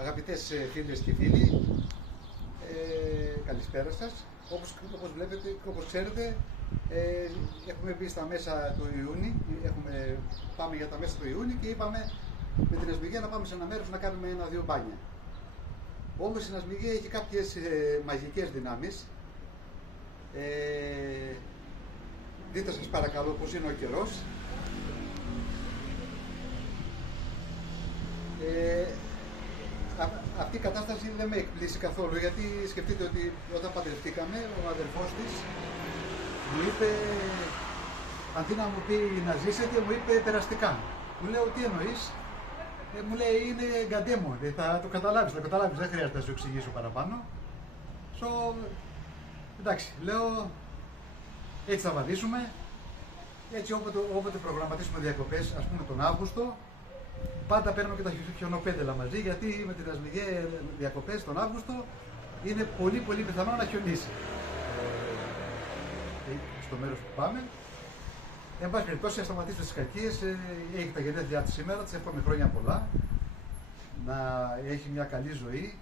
Αγαπητές φίλες και φίλοι, καλησπέρα σας. Όπως βλέπετε και όπως ξέρετε, έχουμε μπει στα μέσα του Ιούνιου, πάμε για τα μέσα του Ιούνιου και είπαμε με την Ασμιγία να πάμε σε ένα μέρος να κάνουμε ένα-δύο μπάνια. Όμως η Ασμιγία έχει κάποιες μαγικές δυνάμεις. Δείτε σας παρακαλώ πώς είναι ο καιρός. Αυτή η κατάσταση δεν με εκπλήσει καθόλου, γιατί σκεφτείτε ότι όταν παντρευτήκαμε, ο αδερφός της μου είπε, αντί να μου πει να ζήσετε, μου είπε περαστικά. Μου λέω, τι εννοείς? Μου λέει, είναι γκαντέμο, θα το καταλάβεις, δεν χρειάζεται να σου εξηγήσω παραπάνω. Εντάξει, λέω, έτσι θα βαδίσουμε. Έτσι όποτε προγραμματίσουμε διακοπές, ας πούμε τον Αύγουστο, πάντα παίρνουμε και τα χιονοπέντελα μαζί, γιατί με την Ασμιγία διακοπές τον Αύγουστο είναι πολύ πιθανό να χιονίσει στο μέρος που πάμε. Εν πάση περιπτώσει, να σταματήσετε τις κακίες. Έχει τα γενέθλιά της σήμερα, της εύχομαι χρόνια πολλά, να έχει μια καλή ζωή,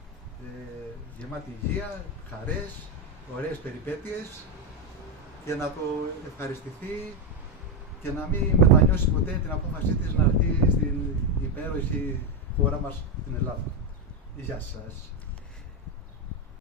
γεμάτη υγεία, χαρές, ωραίες περιπέτειες, και να το ευχαριστηθεί και να μην μετανιώσει ποτέ την απόφασή της να έρθει στην υπέροχη χώρα μας, την Ελλάδα. Γεια σας.